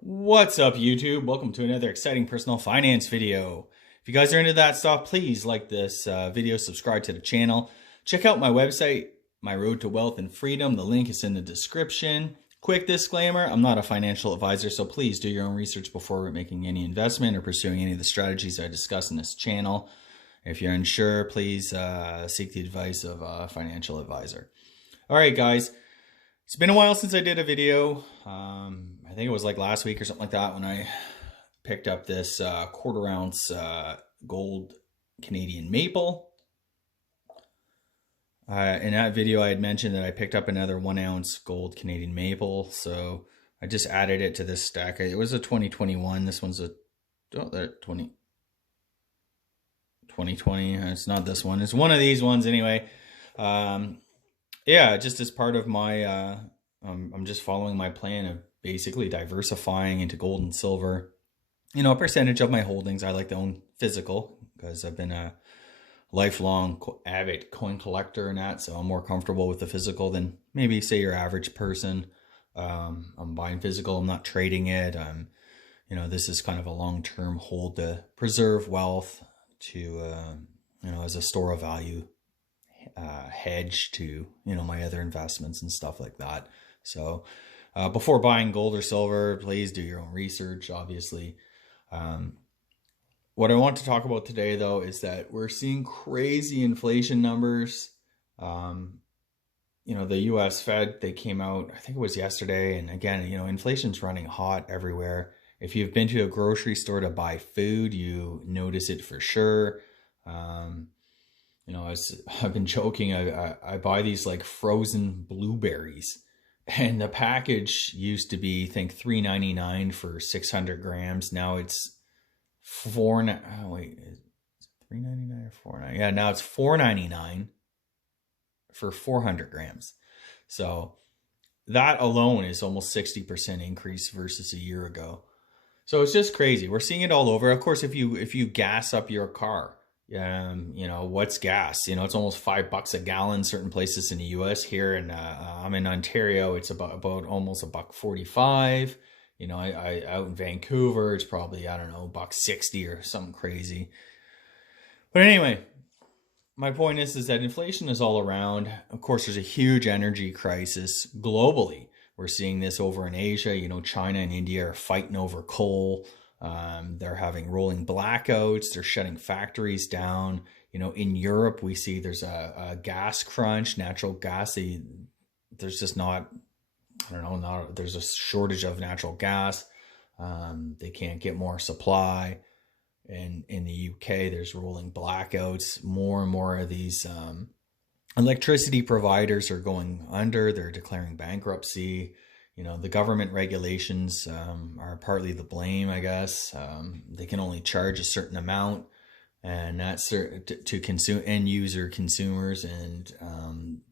What's up, YouTube? Welcome to another exciting personal finance video. If you guys are into that stuff, please like this video, subscribe to the channel. Check out my website, My Road to Wealth and Freedom. The link is in the description. Quick disclaimer, I'm not a financial advisor, so please do your own research before making any investment or pursuing any of the strategies I discuss in this channel. If you're unsure, please seek the advice of a financial advisor. All right, guys. It's been a while since I did a video. I think it was like last week or something like that when I picked up this quarter ounce gold Canadian maple. In that video, I had mentioned that I picked up another 1 ounce gold Canadian maple. So I just added it to this stack. It was a 2021. This one's a 2020. It's not this one. It's one of these ones anyway. Yeah, just as part of my, I'm just following my plan of basically diversifying into gold and silver. You know, a percentage of my holdings I like to own physical because I've been a lifelong avid coin collector and that, so I'm more comfortable with the physical than maybe say your average person. I'm buying physical. I'm not trading it. You know, this is kind of a long-term hold to preserve wealth, to you know, as a store of value. Hedge to, you know, my other investments and stuff like that. So before buying gold or silver, please do your own research, obviously. What I want to talk about today, though, is that we're seeing crazy inflation numbers. You know, the US Fed, they came out, I think it was yesterday, and again, you know, inflation's running hot everywhere. If you've been to a grocery store to buy food, you notice it for sure. You know, I've been joking. I buy these like frozen blueberries, and the package used to be, I think, $3.99 for 600 grams. Now it's $3.99 or $4.99? Yeah, now it's $4.99 for 400 grams. So that alone is almost 60% increase versus a year ago. So it's just crazy. We're seeing it all over. Of course, if you gas up your car. You know, what's gas? You know, it's almost $5 a gallon certain places in the US. Here in I'm in Ontario, it's about almost $1.45. You know, I out in Vancouver, it's probably, I don't know, $1.60 or something crazy. But anyway, my point is that inflation is all around. Of course, there's a huge energy crisis globally. We're seeing this over in Asia. You know, China and India are fighting over coal. They're having rolling blackouts. They're shutting factories down. You know, in Europe, we see there's a gas crunch, natural gas. There's just not, I don't know, there's a shortage of natural gas. They can't get more supply. And in the UK, there's rolling blackouts. More and more of these electricity providers are going under. They're declaring bankruptcy. You know, the government regulations are partly the blame, I guess. They can only charge a certain amount, and that's to consume end user consumers, and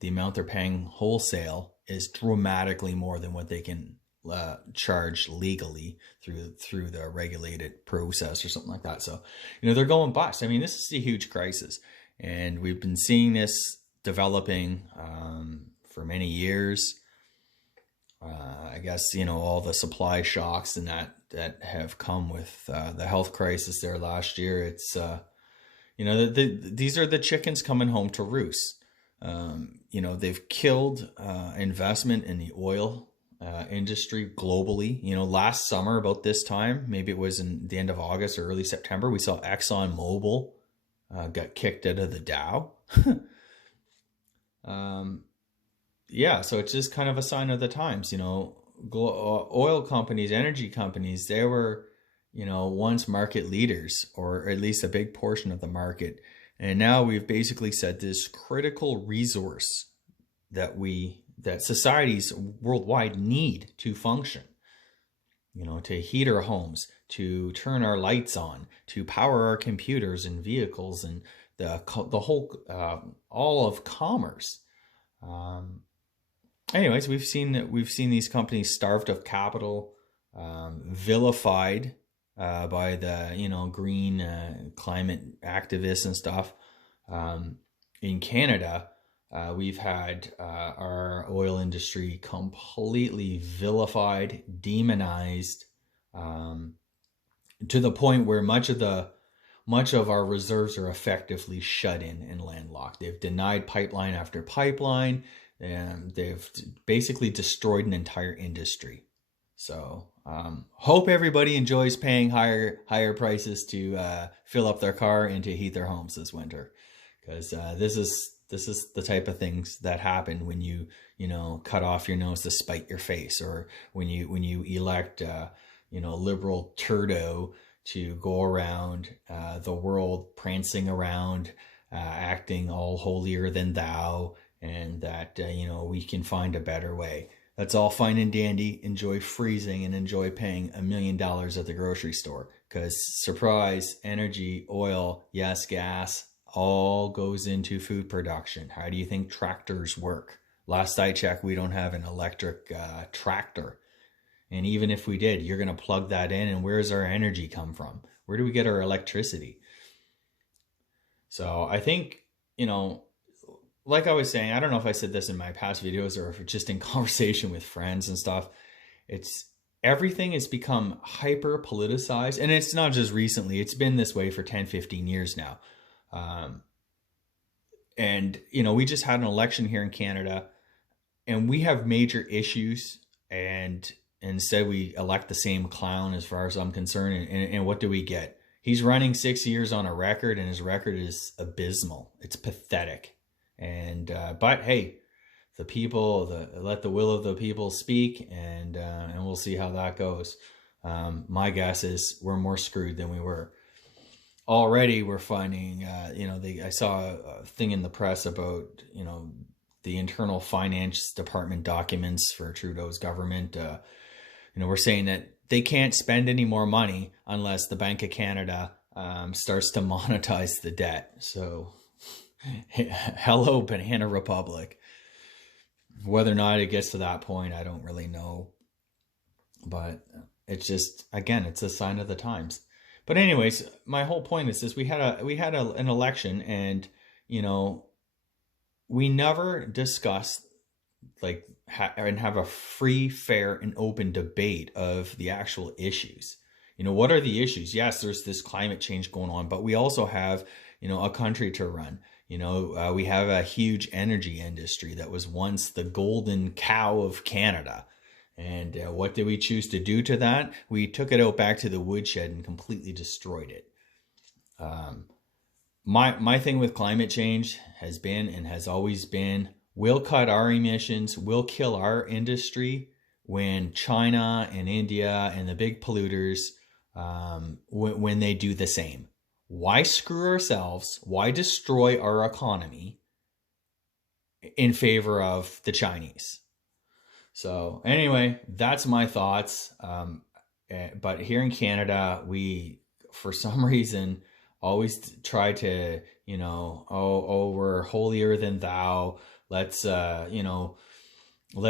the amount they're paying wholesale is dramatically more than what they can charge legally through the regulated process or something like that. So, you know, they're going bust. I mean, this is a huge crisis, and we've been seeing this developing for many years. I guess, you know, all the supply shocks and that have come with the health crisis there last year. It's, you know, these are the chickens coming home to roost. You know, they've killed investment in the oil industry globally. You know, last summer about this time, maybe it was in the end of August or early September, we saw ExxonMobil got kicked out of the Dow. Yeah, so it's just kind of a sign of the times. You know, oil companies, energy companies, they were, you know, once market leaders, or at least a big portion of the market. And now we've basically said this critical resource that societies worldwide need to function, you know, to heat our homes, to turn our lights on, to power our computers and vehicles, and the whole, all of commerce. Anyways, we've seen these companies starved of capital, vilified by the, you know, green climate activists and stuff. In Canada, we've had our oil industry completely vilified, demonized. to the point where much of our reserves are effectively shut in and landlocked. They've denied pipeline after pipeline, and they've basically destroyed an entire industry. So hope everybody enjoys paying higher prices to fill up their car and to heat their homes this winter, because this is the type of things that happen when you cut off your nose to spite your face, or when you elect liberal Trudeau to go around the world prancing around, acting all holier than thou, and that we can find a better way. That's all fine and dandy. Enjoy freezing and enjoy paying $1 million at the grocery store, because surprise, energy, oil, yes, gas, all goes into food production. How do you think tractors work? Last I checked, we don't have an electric tractor. And even if we did, you're going to plug that in, and where's our energy come from? Where do we get our electricity? So I think, like I was saying, I don't know if I said this in my past videos or if it's just in conversation with friends and stuff. Everything has become hyper politicized, and it's not just recently. It's been this way for 10, 15 years now. And we just had an election here in Canada, and we have major issues, and instead we elect the same clown as far as I'm concerned. And what do we get? He's running 6 years on a record, and his record is abysmal. It's pathetic. And but hey, the people, let the will of the people speak, and we'll see how that goes. My guess is we're more screwed than we were. Already we're finding, I saw a thing in the press about, the internal finance department documents for Trudeau's government. We're saying that they can't spend any more money unless the Bank of Canada starts to monetize the debt. So hello, Banana Republic. Whether or not it gets to that point, I don't really know. But it's just, again, it's a sign of the times. But anyways, my whole point is this: we had an election, and we never discussed and have a free, fair, and open debate of the actual issues. What are the issues? Yes, there's this climate change going on, but we also have a country to run. We have a huge energy industry that was once the golden cow of Canada. And what did we choose to do to that? We took it out back to the woodshed and completely destroyed it. My thing with climate change has been and has always been, we'll cut our emissions, we'll kill our industry when China and India and the big polluters, when they do the same. Why screw ourselves? Why destroy our economy in favor of the Chinese? So anyway, that's my thoughts. But here in Canada, we, for some reason, always try to, we're holier than thou. Let's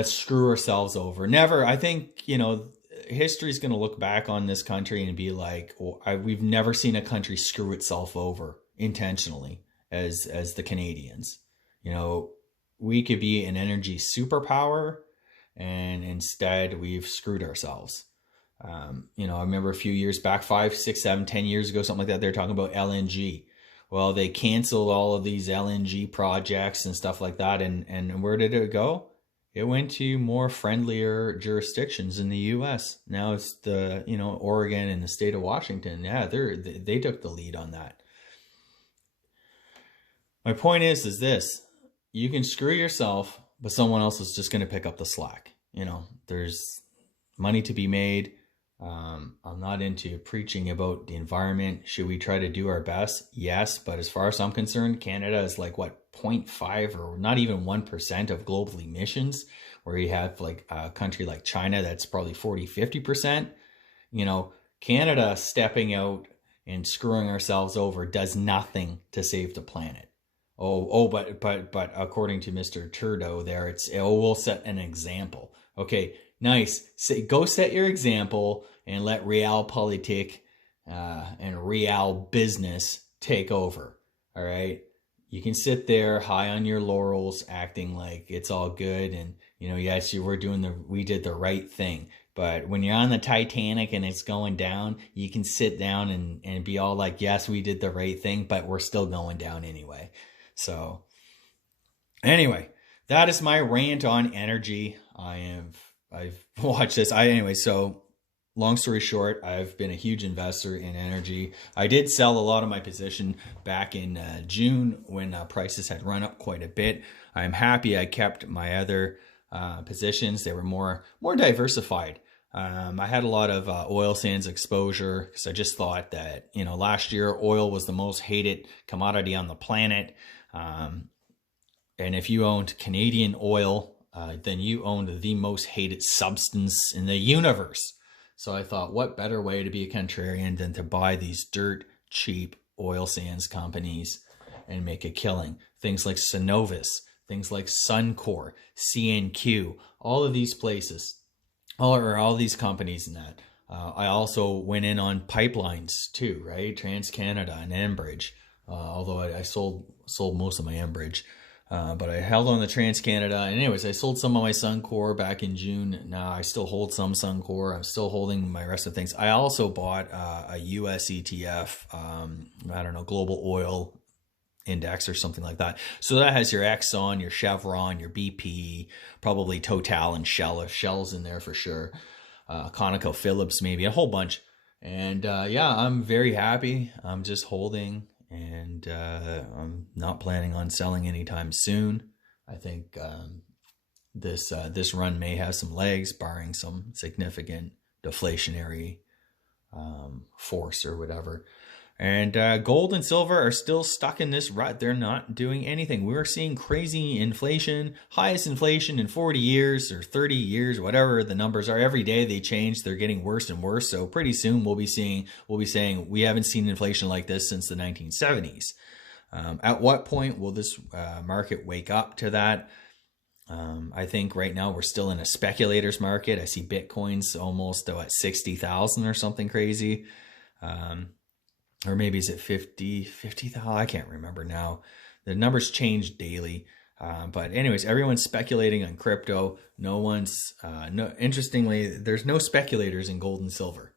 screw ourselves over. Never. I think, history's going to look back on this country and be like, we've never seen a country screw itself over intentionally as the Canadians. We could be an energy superpower, and instead we've screwed ourselves. I remember a few years back, 5, 6, 7, 10 years ago, something like that, they're talking about LNG. Well, they canceled all of these LNG projects and stuff like that. And where did it go? It went to more friendlier jurisdictions in the U.S. Now it's the, Oregon and the state of Washington. Yeah, they took the lead on that. My point is this: you can screw yourself, but someone else is just going to pick up the slack. There's money to be made. I'm not into preaching about the environment. Should we try to do our best? Yes. But as far as I'm concerned, Canada is 0.5 or not even 1% of global emissions, where you have a country like China that's probably 40, 50%. Canada stepping out and screwing ourselves over does nothing to save the planet. But according to Mr. Trudeau there, we'll set an example. Okay, nice. Go set your example and let realpolitik and real business take over. All right. You can sit there high on your laurels, acting like it's all good, and yes, we did the right thing. But when you're on the Titanic and it's going down, you can sit down and be all like, yes, we did the right thing, but we're still going down anyway. So anyway, that is my rant on energy. I've watched this. So long story short, I've been a huge investor in energy. I did sell a lot of my position back in June when prices had run up quite a bit. I'm happy I kept my other positions. They were more diversified. I had a lot of oil sands exposure because I just thought that, last year oil was the most hated commodity on the planet. And if you owned Canadian oil, then you owned the most hated substance in the universe. So I thought, what better way to be a contrarian than to buy these dirt cheap oil sands companies and make a killing? Things like Cenovus, things like Suncor, CNQ, all of these places, all these companies in that. I also went in on pipelines too, right? TransCanada and Enbridge, although I sold most of my Enbridge. But I held on the TransCanada. And anyways, I sold some of my Suncor back in June. Now I still hold some Suncor. I'm still holding my rest of things. I also bought a US ETF, I don't know, global oil index or something like that. So that has your Exxon, your Chevron, your BP, probably Total and Shell. Shell's in there for sure. ConocoPhillips, maybe a whole bunch. And I'm very happy. I'm just holding. And I'm not planning on selling anytime soon. I think this run may have some legs, barring some significant deflationary force or whatever. And gold and silver are still stuck in this rut. They're not doing anything. We're seeing crazy inflation, highest inflation in 40 years or 30 years, whatever the numbers are. Every day they change. They're getting worse and worse. So pretty soon we'll be saying we haven't seen inflation like this since the 1970s. At what point will this market wake up to that? I think right now we're still in a speculator's market. I see Bitcoin's almost at 60,000 or something crazy. Or maybe is it 50,000? I can't remember now. The numbers change daily. But anyways, everyone's speculating on crypto. Interestingly, there's no speculators in gold and silver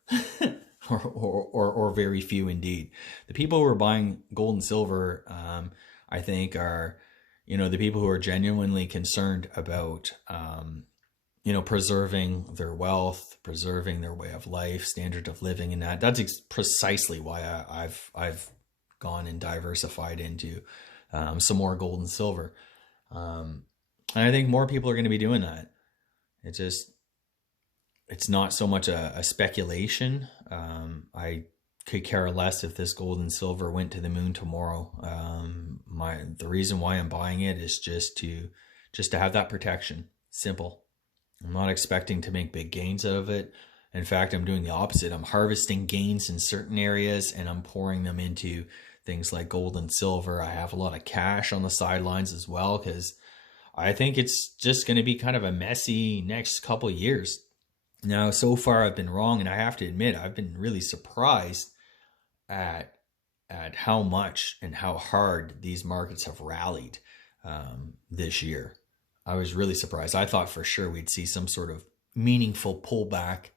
or very few indeed. The people who are buying gold and silver, I think are, the people who are genuinely concerned about, preserving their wealth, preserving their way of life, standard of living, and that's precisely why I've gone and diversified into some more gold and silver. And I think more people are going to be doing that. It's not so much a speculation. I could care less if this gold and silver went to the moon tomorrow. The reason why I'm buying it is just to have that protection. Simple. I'm not expecting to make big gains out of it. In fact, I'm doing the opposite. I'm harvesting gains in certain areas and I'm pouring them into things like gold and silver. I have a lot of cash on the sidelines as well because I think it's just going to be kind of a messy next couple of years. Now, so far I've been wrong, and I have to admit I've been really surprised at how much and how hard these markets have rallied this year. I was really surprised. I thought for sure we'd see some sort of meaningful pullback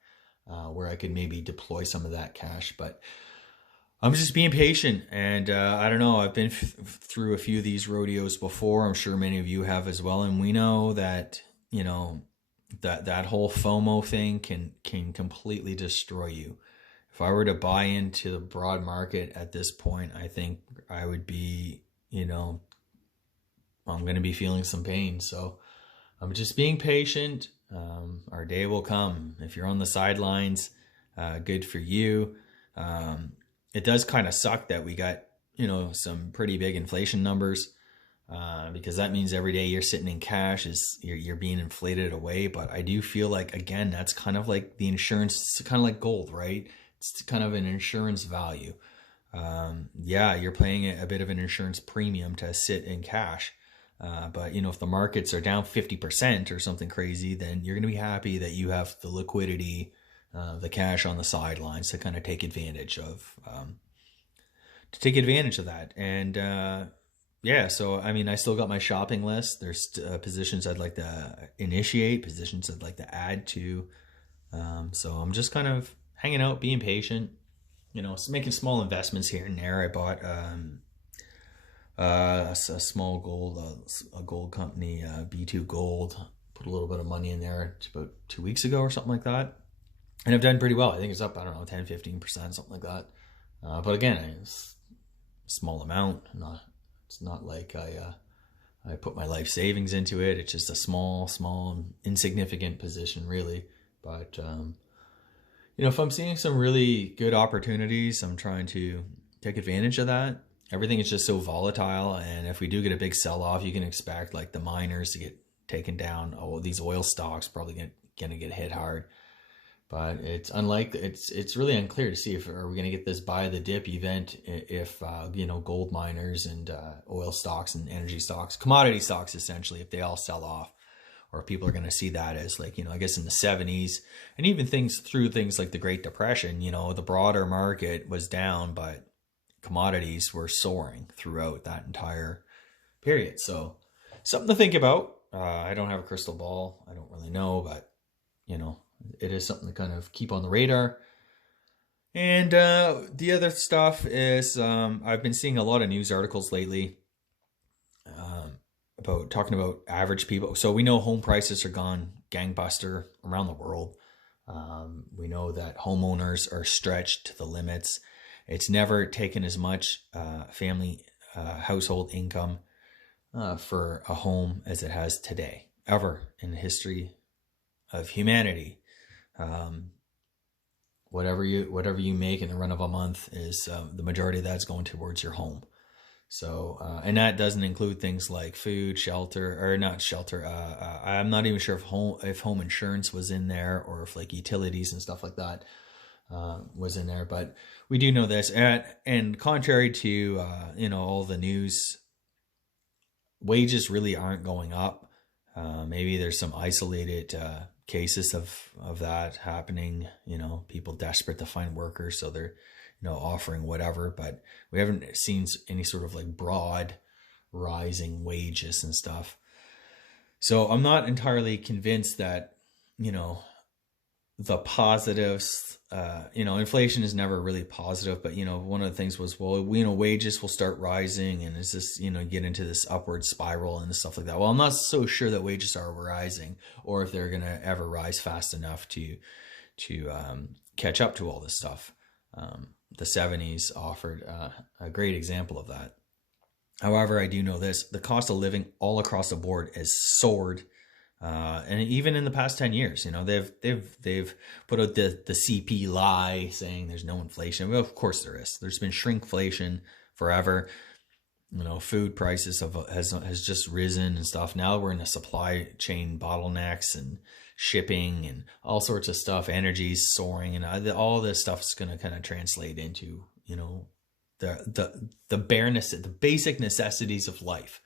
where I could maybe deploy some of that cash, but I'm just being patient. And I don't know, I've been through a few of these rodeos before. I'm sure many of you have as well. And we know that, that whole FOMO thing can completely destroy you. If I were to buy into the broad market at this point, I think I would be, I'm going to be feeling some pain. So I'm just being patient. Our day will come. If you're on the sidelines, good for you. It does kind of suck that we got, some pretty big inflation numbers, because that means every day you're sitting in cash you're being inflated away. But I do feel like, again, that's kind of like the insurance. It's kind of like gold, right? It's kind of an insurance value. You're paying a bit of an insurance premium to sit in cash. But if the markets are down 50% or something crazy, then you're going to be happy that you have the liquidity, the cash on the sidelines to kind of take advantage of that. And so I still got my shopping list. There's positions I'd like to initiate, positions I'd like to add to So I'm just kind of hanging out, being patient, making small investments here and there. I bought a small gold, a gold company, B2 Gold. Put a little bit of money in there about 2 weeks ago or something like that. And I've done pretty well. I think it's up, I don't know, 10, 15%, something like that. But again, it's a small amount. It's not like I put my life savings into it. It's just a small, insignificant position, really. But, if I'm seeing some really good opportunities, I'm trying to take advantage of that. Everything is just so volatile. And if we do get a big sell-off, you can expect like the miners to get taken down. Oh, these oil stocks probably going to get hit hard. But it's really unclear to see if are we going to get this buy the dip event if gold miners and oil stocks and energy stocks, commodity stocks essentially, if they all sell off, or people are going to see that as like, I guess in the 70s and even things like the Great Depression, the broader market was down, but commodities were soaring throughout that entire period. So something to think about. I don't have a crystal ball. I don't really know, but it is something to kind of keep on the radar. And the other stuff is I've been seeing a lot of news articles lately about talking about average people. So we know home prices are gone gangbuster around the world. We know that homeowners are stretched to the limits. It's never taken as much family household income for a home as it has today, ever in the history of humanity. Whatever you make in the run of a month is the majority of that's going towards your home. So and that doesn't include things like food, shelter, or not shelter. I'm not even sure if home insurance was in there, or if like utilities and stuff like that was in there. But we do know this, and contrary to all the news, wages really aren't going up. Maybe there's some isolated cases of that happening, people desperate to find workers, so they're offering whatever, but we haven't seen any sort of like broad rising wages and stuff. So I'm not entirely convinced that the positives, inflation is never really positive, but one of the things was, well, wages will start rising, and it's just get into this upward spiral and stuff like that. Well, I'm not so sure that wages are rising, or if they're gonna ever rise fast enough to catch up to all this stuff. The 70s offered a great example of that. However, I do know this: the cost of living all across the board has soared. And even in the past 10 years, they've put out the CP lie saying there's no inflation. Well, of course there is. There's been shrinkflation forever. Food prices has just risen and stuff. Now we're in a supply chain bottlenecks and shipping and all sorts of stuff. Energy's soaring, and all this stuff is going to kind of translate into the bareness, the basic necessities of life,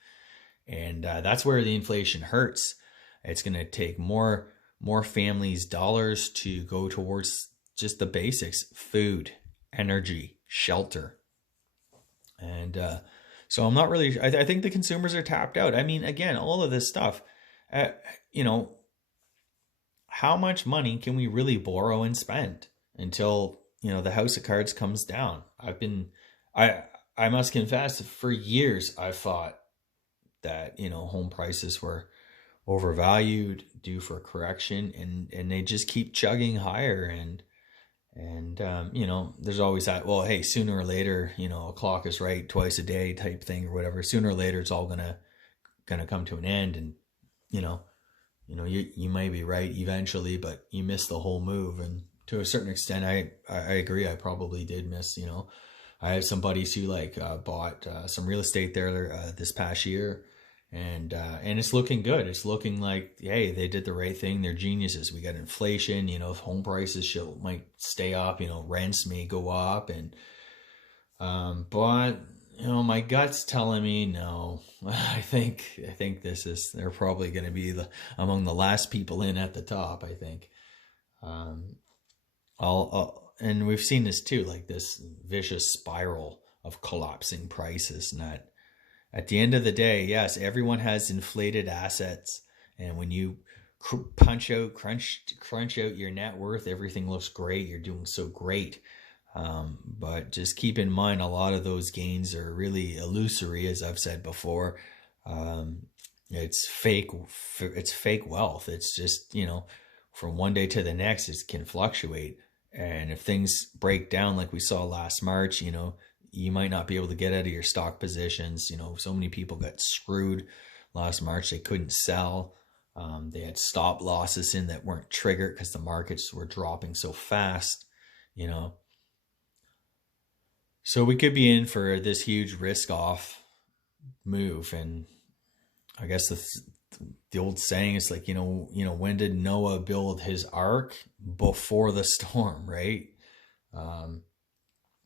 and that's where the inflation hurts. It's going to take more families' dollars to go towards just the basics: food, energy, shelter. And so I'm not really, I think the consumers are tapped out. I mean, again, all of this stuff, how much money can we really borrow and spend until, the house of cards comes down? I must confess, for years, I've thought that, home prices were overvalued, due for correction, and they just keep chugging higher, and there's always that, well, hey, sooner or later, a clock is right twice a day type thing or whatever. Sooner or later it's all gonna come to an end, and you might be right eventually, but you miss the whole move. And to a certain extent, I agree, I probably did miss. I have some buddies who bought some real estate there this past year. And it's looking good. It's looking like, hey, they did the right thing. They're geniuses. We got inflation, home prices might stay up, rents may go up, and but my gut's telling me no. I think they're probably going to be among the last people in at the top, I think. And we've seen this too, like this vicious spiral of collapsing prices, and that at the end of the day, yes, everyone has inflated assets. And when you crunch out your net worth. Everything looks great. You're doing so great. But just keep in mind, a lot of those gains are really illusory, as I've said before. It's fake wealth. It's just, from one day to the next, it can fluctuate. And if things break down like we saw last March, you might not be able to get out of your stock positions. So many people got screwed last March. They couldn't sell. They had stop losses in that weren't triggered because the markets were dropping so fast, So we could be in for this huge risk off move. And I guess the old saying is like, when did Noah build his ark? Before the storm, right?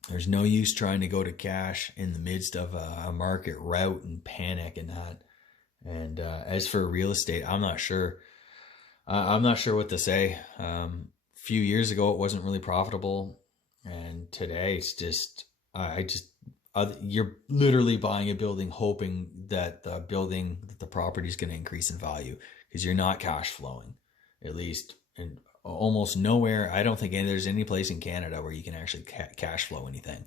There's no use trying to go to cash in the midst of a market rout and panic and that. And as for real estate, I'm not sure. I'm not sure what to say. A few years ago, it wasn't really profitable, and today it's just you're literally buying a building hoping that the property is going to increase in value because you're not cash flowing, at least in almost nowhere. I don't think there's any place in Canada where you can actually cash flow anything.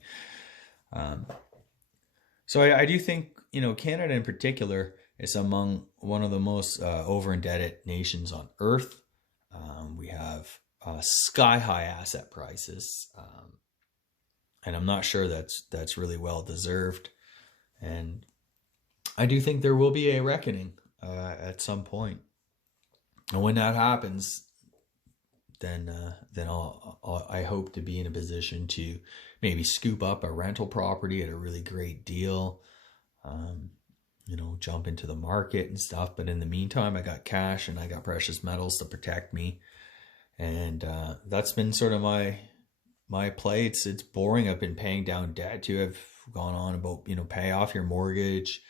So I do think, Canada in particular is among one of the most over indebted nations on earth. We have sky high asset prices. And I'm not sure that's really well deserved. And I do think there will be a reckoning at some point. And when that happens, then I hope to be in a position to maybe scoop up a rental property at a really great deal, jump into the market and stuff. But in the meantime, I got cash and I got precious metals to protect me. And that's been sort of my play. It's boring. I've been paying down debt too. I've gone on about, pay off your mortgage.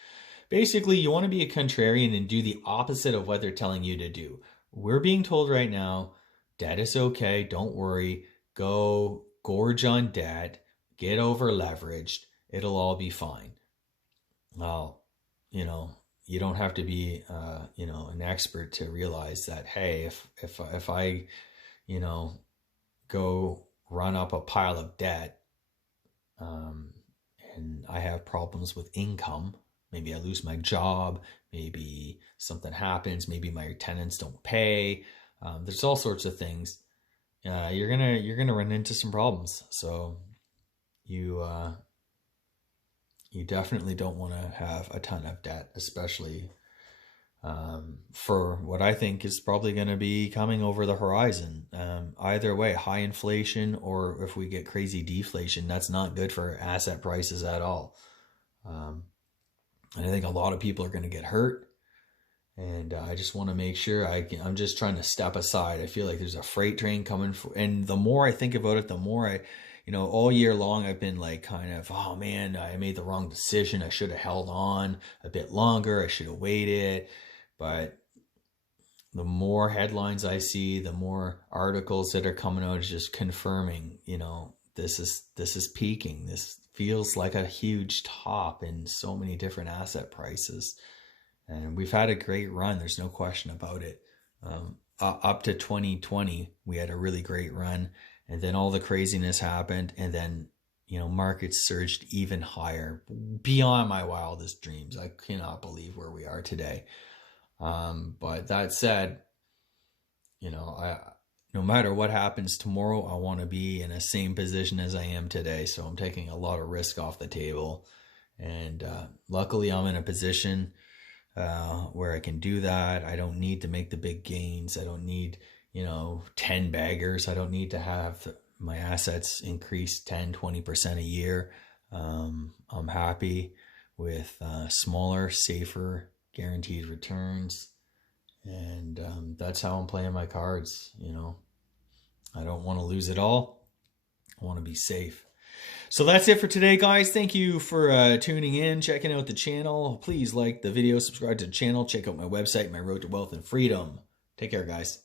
Basically, you want to be a contrarian and do the opposite of what they're telling you to do. We're being told right now, debt is okay. Don't worry. Go gorge on debt. Get over leveraged. It'll all be fine. Well, you don't have to be, an expert to realize that, hey, if I, go run up a pile of debt, and I have problems with income, maybe I lose my job, maybe something happens, maybe my tenants don't pay. There's all sorts of things. You're gonna run into some problems. So you definitely don't want to have a ton of debt, especially for what I think is probably going to be coming over the horizon. Either way, high inflation or if we get crazy deflation, that's not good for asset prices at all. And I think a lot of people are going to get hurt. And I just want to make sure I'm just trying to step aside. I feel like there's a freight train coming. And the more I think about it, the more all year long, I've been like kind of, oh man, I made the wrong decision. I should have held on a bit longer. I should have waited. But the more headlines I see, the more articles that are coming out just confirming, this is peaking. This feels like a huge top in so many different asset prices. And we've had a great run. There's no question about it. Up to 2020, we had a really great run. And then all the craziness happened. And then, markets surged even higher, beyond my wildest dreams. I cannot believe where we are today. But that said, no matter what happens tomorrow, I want to be in the same position as I am today. So I'm taking a lot of risk off the table. And luckily, I'm in a position where I can do that. I don't need to make the big gains. I don't need, 10 baggers. I don't need to have my assets increase 10, 20% a year. I'm happy with smaller, safer, guaranteed returns. And that's how I'm playing my cards. I don't want to lose it all. I want to be safe. So that's it for today, guys. Thank you for tuning in, checking out the channel. Please like the video, subscribe to the channel, check out my website, My Road to Wealth and Freedom. Take care, guys.